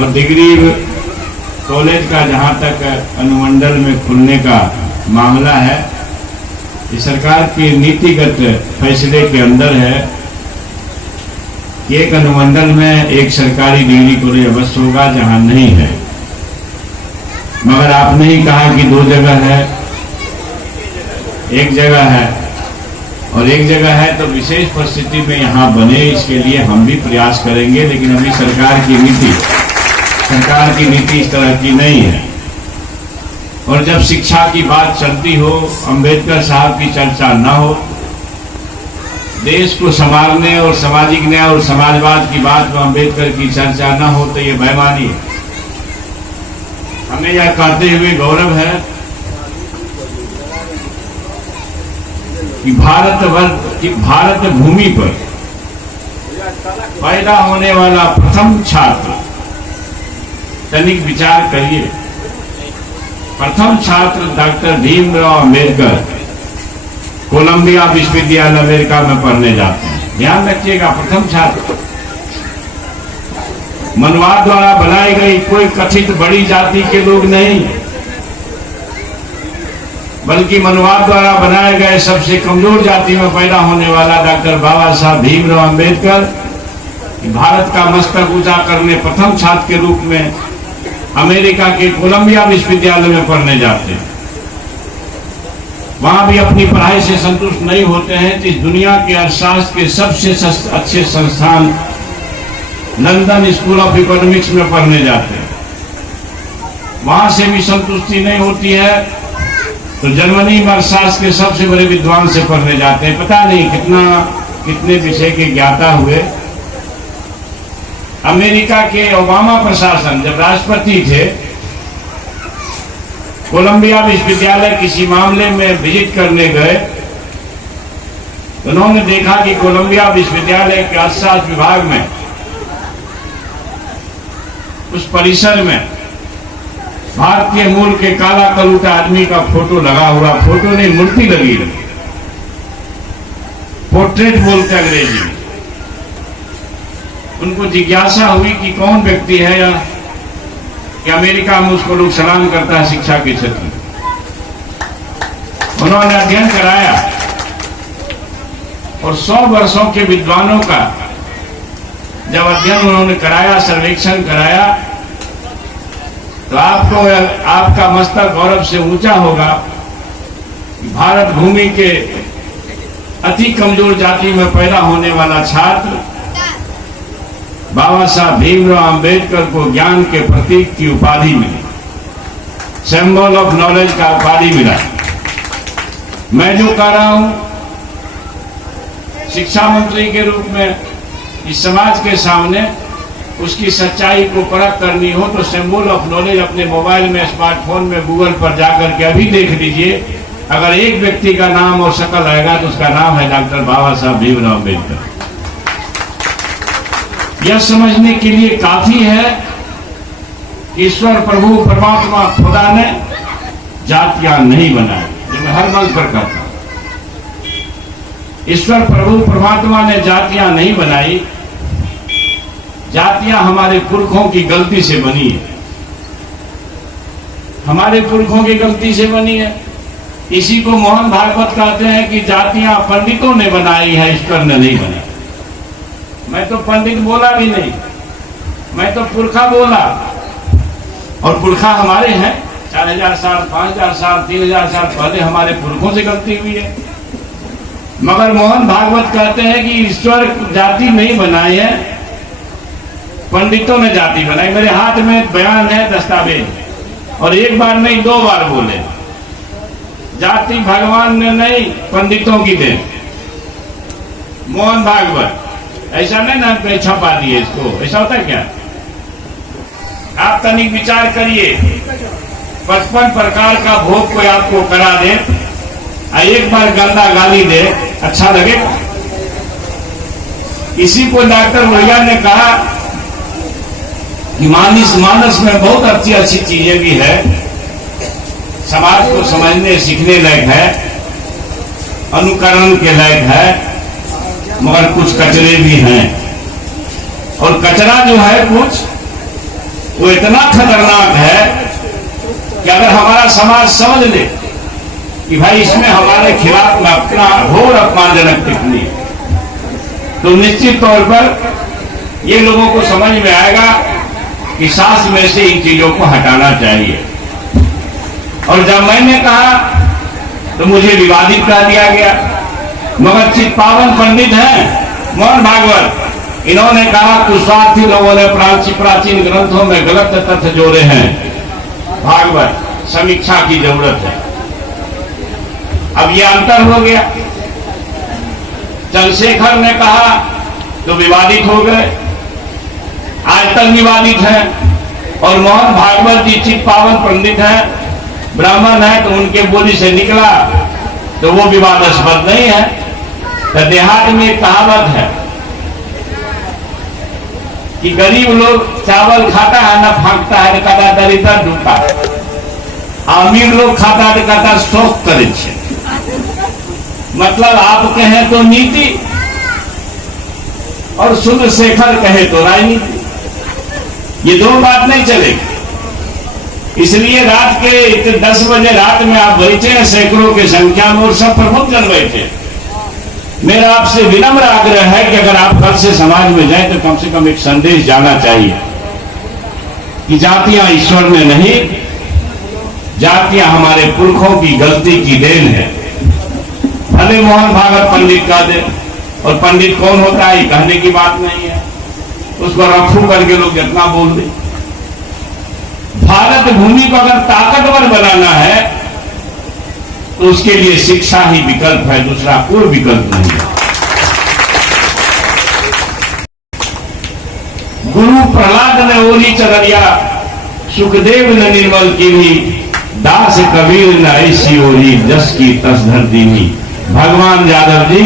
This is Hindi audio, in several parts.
और डिग्री कॉलेज का जहाँ तक अनुमंडल में खुलने का मामला है, ये सरकार के नीतिगत फैसले के अंदर है कि एक अनुमंडल में एक सरकारी डिग्री कॉलेज अवश्य होगा, जहाँ नहीं है। मगर आपने ही कहा कि 2 जगह है, एक जगह है और एक जगह है, तो विशेष परिस्थिति में यहाँ बने, इसके लिए हम भी प्रयास करेंगे। लेकिन अभी सरकार की नीति इस तरह की नहीं है। और जब शिक्षा की बात चलती हो, अंबेडकर साहब की चर्चा न हो, देश को संभालने और सामाजिक न्याय और समाजवाद की बात में अंबेडकर की चर्चा न हो, तो ये बेईमानी है। हमें यह कहते हुए गौरव है कि भारत भूमि पर पैदा होने वाला प्रथम छात्र, तनिक विचार करिए, प्रथम छात्र डॉक्टर भीमराव अंबेडकर कोलंबिया विश्वविद्यालय अमेरिका में पढ़ने जाते हैं। ध्यान रखिएगा, प्रथम छात्र। मनवाद द्वारा बनाई गई कोई कथित बड़ी जाति के लोग नहीं, बल्कि मनवाद द्वारा बनाए गए सबसे कमजोर जाति में पैदा होने वाला डॉक्टर बाबा साहब भीमराव अंबेडकर भारत का मस्तक ऊंचा करने प्रथम छात्र के रूप में अमेरिका के कोलंबिया विश्वविद्यालय में पढ़ने जाते हैं। वहां भी अपनी पढ़ाई से संतुष्ट नहीं होते हैं, तो इस दुनिया के अर्थशास्त्र के सबसे अच्छे संस्थान लंदन स्कूल ऑफ इकोनॉमिक्स में पढ़ने जाते हैं। वहां से भी संतुष्टि नहीं होती है, तो जर्मनी में अर्थशास्त्र के सबसे बड़े विद्वान से पढ़ने जाते हैं। पता नहीं कितने विषय के ज्ञाता हुए। अमेरिका के ओबामा प्रशासन जब राष्ट्रपति थे, कोलंबिया विश्वविद्यालय किसी मामले में विजिट करने गए, उन्होंने देखा कि कोलंबिया विश्वविद्यालय के अर्थशास्त्र विभाग में उस परिसर में भारतीय मूल के काला कलूटा आदमी का फोटो लगा हुआ, फोटो नहीं मूर्ति लगी, पोर्ट्रेट बोलते अंग्रेजी में। उनको जिज्ञासा हुई कि कौन व्यक्ति है या कि अमेरिका में उसको लोग सलाम करता है शिक्षा के क्षेत्र में। उन्होंने अध्ययन कराया और 100 वर्षों के विद्वानों का जब अध्ययन उन्होंने कराया, सर्वेक्षण कराया, तो आपका मस्तक गौरव से ऊंचा होगा। भारत भूमि के अति कमजोर जाति में पैदा होने वाला छात्र बाबा साहब भीमराव अंबेडकर को ज्ञान के प्रतीक की उपाधि मिली, सिंबल ऑफ नॉलेज का उपाधि मिला। मैं जो कह रहा हूं, शिक्षा मंत्री के रूप में इस समाज के सामने उसकी सच्चाई को परख करनी हो, तो सिंबल ऑफ नॉलेज अपने मोबाइल में, स्मार्टफोन में, गूगल पर जाकर के अभी देख लीजिए। अगर एक व्यक्ति का नाम और शक्ल आएगा तो उसका नाम है डॉक्टर बाबा साहब भीमराव अंबेडकर। यह समझने के लिए काफी है कि ईश्वर प्रभु परमात्मा खुदा ने जातियां नहीं बनाई, जो मैं हर मंच पर कहता हूं। ईश्वर प्रभु परमात्मा ने जातियां नहीं बनाई, जातियां हमारे पुरखों की गलती से बनी है, हमारे पुरखों की गलती से बनी है। इसी को मोहन भागवत कहते हैं कि जातियां पंडितों ने बनाई है, ईश्वर ने नहीं बनाई। मैं तो पंडित बोला भी नहीं, मैं तो पुरखा बोला, और पुरखा हमारे हैं। 4000 साल, 5000 साल, 3000 साल पहले हमारे पुरखों से गलती हुई है। मगर मोहन भागवत कहते हैं कि ईश्वर जाति नहीं बनाई है, पंडितों ने जाति बनाई। मेरे हाथ में बयान है, दस्तावेज, और एक बार नहीं 2 बार बोले, जाति भगवान ने नहीं, पंडितों की दे। मोहन भागवत ऐसा नहीं ना कहीं छपा दिए इसको, ऐसा होता है क्या? आप तनिक विचार करिए, 55 प्रकार का भोग कोई आपको करा दे, एक बार गंदा गाली दे, अच्छा लगेगा? इसी को डॉक्टर भैया ने कहा कि मानस में बहुत अच्छी अच्छी चीजें भी है, समाज को समझने सीखने लायक है, अनुकरण के लायक है, मगर कुछ कचरे भी हैं। और कचरा जो है कुछ, वो इतना खतरनाक है कि अगर हमारा समाज समझ ले कि भाई इसमें हमारे खिलाफ में अपना घोर अपमानजनक टिप्पणी है, तो निश्चित तौर पर ये लोगों को समझ में आएगा कि शास्त्र में से इन चीजों को हटाना चाहिए। और जब मैंने कहा तो मुझे विवादित कर दिया गया, मगर चित पावन पंडित हैं मोहन भागवत, इन्होंने कहा कुस्वार्थी लोगों ने प्राचीन ग्रंथों में गलत तथ्य जोड़े हैं, भागवत समीक्षा की जरूरत है। अब ये अंतर हो गया, चंद्रशेखर ने कहा तो विवादित हो गए, आज तक विवादित है। और मोहन भागवत जी चित पावन पंडित है, ब्राह्मण है, तो उनके बोली से निकला तो वो विवादास्पद नहीं है। तो देहात में एक कहावत है कि गरीब लोग चावल खाता है ना फांकता है, तो कहता दरिद्र डूबता है, अमीर लोग खाता है तो कहता शौक करे छे। मतलब आप कहें तो नीति और शुद्ध शेखर कहे तो राजनीति, ये दो बात नहीं चलेगी। इसलिए रात के 10 बजे रात में आप बैठे हैं सैकड़ों की संख्या में और सब प्रमुख जन बैठे। मेरा आपसे विनम्र आग्रह है कि अगर आप कल से समाज में जाएं तो कम से कम एक संदेश जाना चाहिए कि जातियां ईश्वर में नहीं, जातियां हमारे पुरखों की गलती की देन है। भले मोहन भागवत पंडित का दे, और पंडित कौन होता है ये कहने की बात नहीं है, उसको रफू करके लोग जितना बोल दे। भारत भूमि को अगर ताकतवर बनाना है तो उसके लिए शिक्षा ही विकल्प है, दूसरा कोई विकल्प नहीं है। गुरु प्रहलाद ने ओली चररिया, सुखदेव ने निर्मल की भी, दास कबीर ने ऐसी ओली, जस की तस धर दीनी। भगवान यादव जी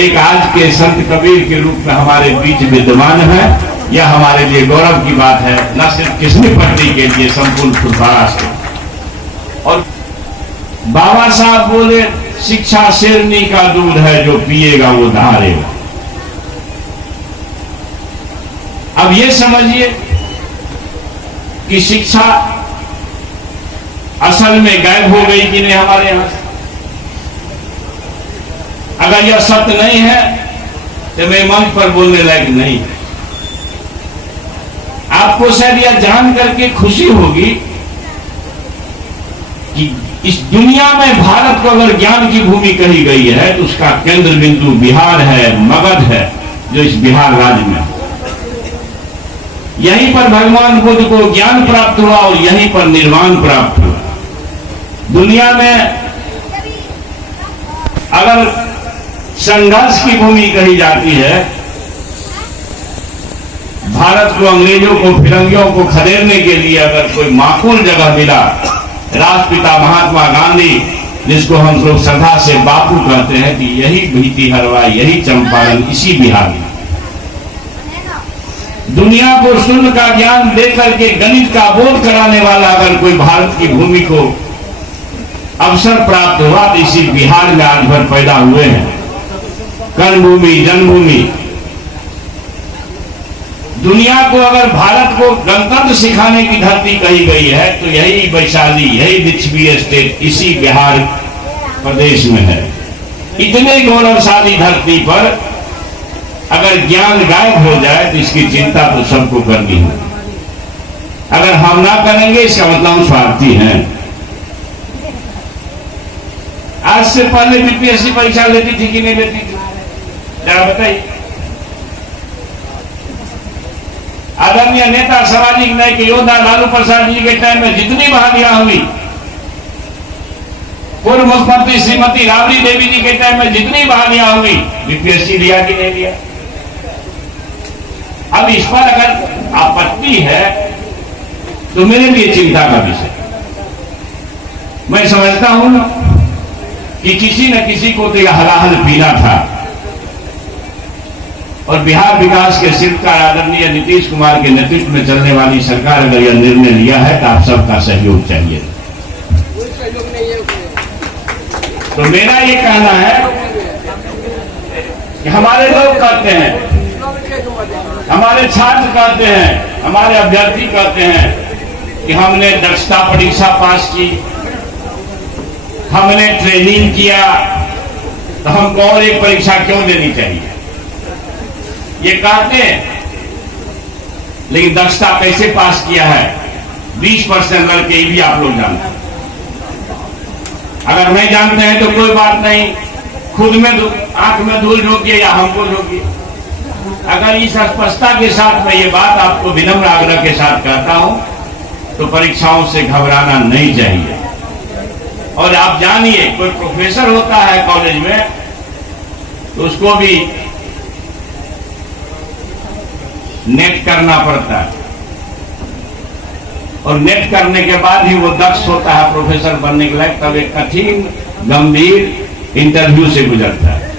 एक आज के संत कबीर के रूप में हमारे बीच विद्यमान है, यह हमारे लिए गौरव की बात है, न सिर्फ किस्मपट्टी के लिए, संपूर्ण फुलपारा से। और बाबा साहब बोले शिक्षा शेरनी का दूध है, जो पिएगा वो धारेगा। अब ये समझिए कि शिक्षा असल में गायब हो गई कि नहीं हमारे यहां से। अगर यह सत्य नहीं है तो मैं मंच पर बोलने लायक नहीं। आपको शायद यह जान करके खुशी होगी कि इस दुनिया में भारत को अगर ज्ञान की भूमि कही गई है तो उसका केंद्र बिंदु बिहार है, मगध है, जो इस बिहार राज्य में। यहीं पर भगवान बुद्ध को ज्ञान प्राप्त हुआ और यहीं पर निर्वाण प्राप्त हुआ। दुनिया में अगर संघर्ष की भूमि कही जाती है, भारत को अंग्रेजों को फिरंगियों को खदेड़ने के लिए अगर कोई माकूल जगह मिला, राष्ट्रपिता महात्मा गांधी, जिसको हम लोग श्रद्धा से बापू कहते हैं, कि यही भीति हरवा, यही चंपारण, इसी बिहार में दुनिया को शून्य का ज्ञान देकर के गणित का बोध कराने वाला अगर कोई भारत की भूमि को अवसर प्राप्त हुआ तो इसी बिहार में आज भर पैदा हुए हैं। कर्मभूमि, जन्मभूमि। दुनिया को अगर भारत को गणतंत्र सिखाने की धरती कही गई है तो यही वैशाली, यही लिच्छवी स्टेट इसी बिहार प्रदेश में है। इतने गौरवशाली धरती पर अगर ज्ञान गायब हो जाए तो इसकी चिंता तो सबको करनी है। अगर हम ना करेंगे इसका मतलब हम स्वार्थी हैं। आज से पहले बीपीएससी परीक्षा लेती थी कि नहीं लेती थी, जरा बताइए। आदरणीय नेता, सामाजिक न्याय के योद्धा लालू प्रसाद जी के टाइम में जितनी बहालियां हुई, पूर्व मुख्यमंत्री श्रीमती राबड़ी देवी जी के टाइम में जितनी बहालियां हुई, बीपीएससी लिया कि नहीं लिया? अब इस पर अगर आपत्ति है तो मेरे लिए चिंता का विषय। मैं समझता हूं ना कि किसी न किसी को तो यह हलाहल पीना था, और बिहार विकास के शिल्पकार आदरणीय नीतीश कुमार के नेतृत्व में चलने वाली सरकार अगर यह निर्णय लिया है तो आप सबका सहयोग चाहिए। तो मेरा ये कहना है कि हमारे लोग कहते हैं, हमारे छात्र कहते हैं, हमारे अभ्यर्थी कहते हैं कि हमने दक्षता परीक्षा पास की, हमने ट्रेनिंग किया, तो हमको और एक परीक्षा क्यों देनी चाहिए, ये कहते हैं। लेकिन दक्षता कैसे पास किया है 20% लड़के, ये भी आप लोग जानते हैं। अगर नहीं जानते हैं तो कोई बात नहीं, खुद में आंख में धूल झोंकिए या हमको झोंकिए। अगर इस स्पष्टता के साथ मैं ये बात आपको विनम्र आग्रह के साथ कहता हूं, तो परीक्षाओं से घबराना नहीं चाहिए। और आप जानिए, कोई प्रोफेसर होता है कॉलेज में, तो उसको भी नेट करना पड़ता है, और नेट करने के बाद ही वो दक्ष होता है प्रोफेसर बनने के लायक, तब एक कठिन गंभीर इंटरव्यू से गुजरता है।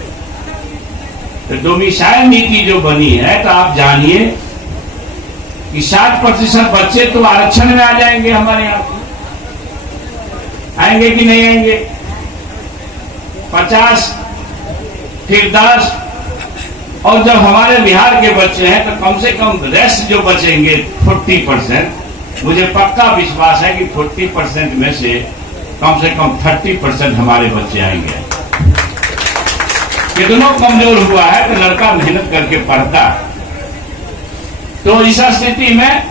तो डोमिसाइल नीति जो बनी है, तो आप जानिए कि 60% बच्चे तो आरक्षण में आ जाएंगे हमारे यहाँ। आएंगे कि नहीं आएंगे? 50 फिर 10, और जब हमारे बिहार के बच्चे हैं तो कम से कम रेस्ट जो बचेंगे 40%, मुझे पक्का विश्वास है कि 40% में से कम 30% हमारे बच्चे आएंगे। कितनों कमजोर हुआ है कि लड़का मेहनत करके पढ़ता। तो इस स्थिति में,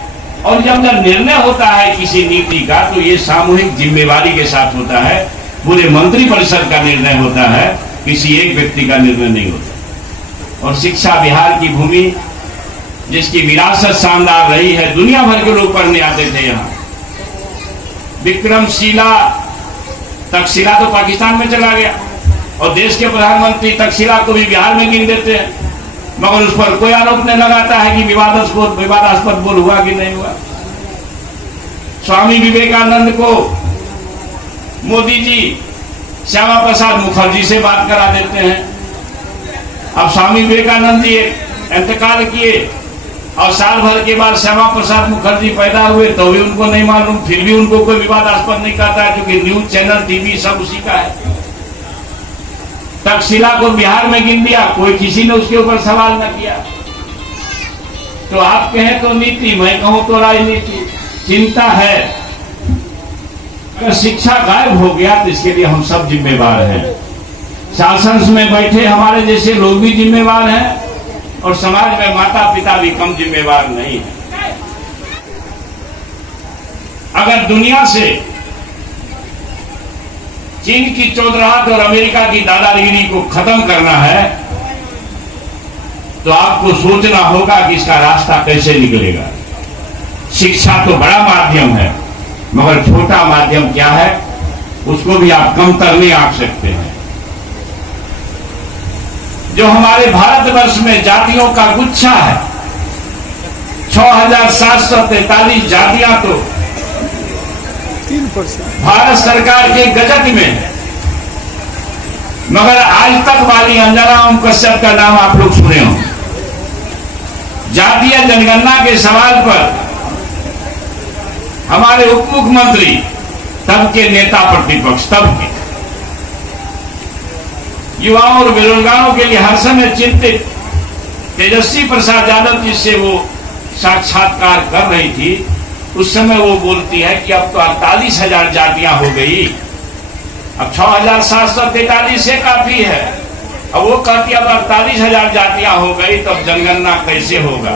और जब निर्णय होता है किसी नीति का, तो ये सामूहिक जिम्मेवारी के साथ होता है, पूरे मंत्रिपरिषद का निर्णय होता है, किसी एक व्यक्ति का निर्णय नहीं होता। और शिक्षा बिहार की भूमि, जिसकी विरासत शानदार रही है, दुनिया भर के लोग पढ़ने आते थे यहाँ। विक्रमशिला तक्षशिला तो पाकिस्तान में चला गया, और देश के प्रधानमंत्री तक्षशिला को भी बिहार में गिन देते हैं, मगर उस पर कोई आरोप नहीं लगाता है कि विवादास्पद बोल हुआ कि नहीं हुआ। स्वामी विवेकानंद को मोदी जी श्यामा प्रसाद मुखर्जी से बात करा देते हैं। अब स्वामी विवेकानंद जी इंतकाल किए, और साल भर के बाद श्यामा प्रसाद मुखर्जी पैदा हुए, तो भी उनको नहीं मालूम, फिर भी उनको कोई विवादास्पद नहीं कहता है, क्योंकि न्यूज चैनल टीवी सब उसी का है। तक्षशिला को बिहार में गिन दिया, कोई किसी ने उसके ऊपर सवाल न किया। तो आप कहें तो नीति, मैं कहूं तो राजनीति। चिंता है, अगर शिक्षा गायब हो गया तो इसके लिए हम सब जिम्मेवार हैं। शासन में बैठे हमारे जैसे लोग भी जिम्मेवार हैं, और समाज में माता पिता भी कम जिम्मेवार नहीं है। अगर दुनिया से चीन की चौधराहट और अमेरिका की दादागिरी को खत्म करना है, तो आपको सोचना होगा कि इसका रास्ता कैसे निकलेगा। शिक्षा तो बड़ा माध्यम है, मगर छोटा माध्यम क्या है, उसको भी आप कमतर नहीं आंक सकते हैं। जो हमारे भारतवर्ष में जातियों का गुच्छा है, 6743 जातियां तो 3% भारत सरकार के गजट में है, मगर आज तक वाली अंजना ओम कश्यप का नाम आप लोग सुने हो। जातीय जनगणना के सवाल पर हमारे उप मुख्यमंत्री, तब के नेता प्रतिपक्ष, तब के युवाओं और बेरोजगारों के लिए हर समय चिंतित तेजस्वी प्रसाद यादव जिससे वो साक्षात्कार कर रही थी, उस समय वो बोलती है कि अब तो 48,000 जातियां हो गई, अब 6,743 से काफी है। अब वो कहती है अब 48,000 जातियां हो गई, तो अब जनगणना कैसे होगा।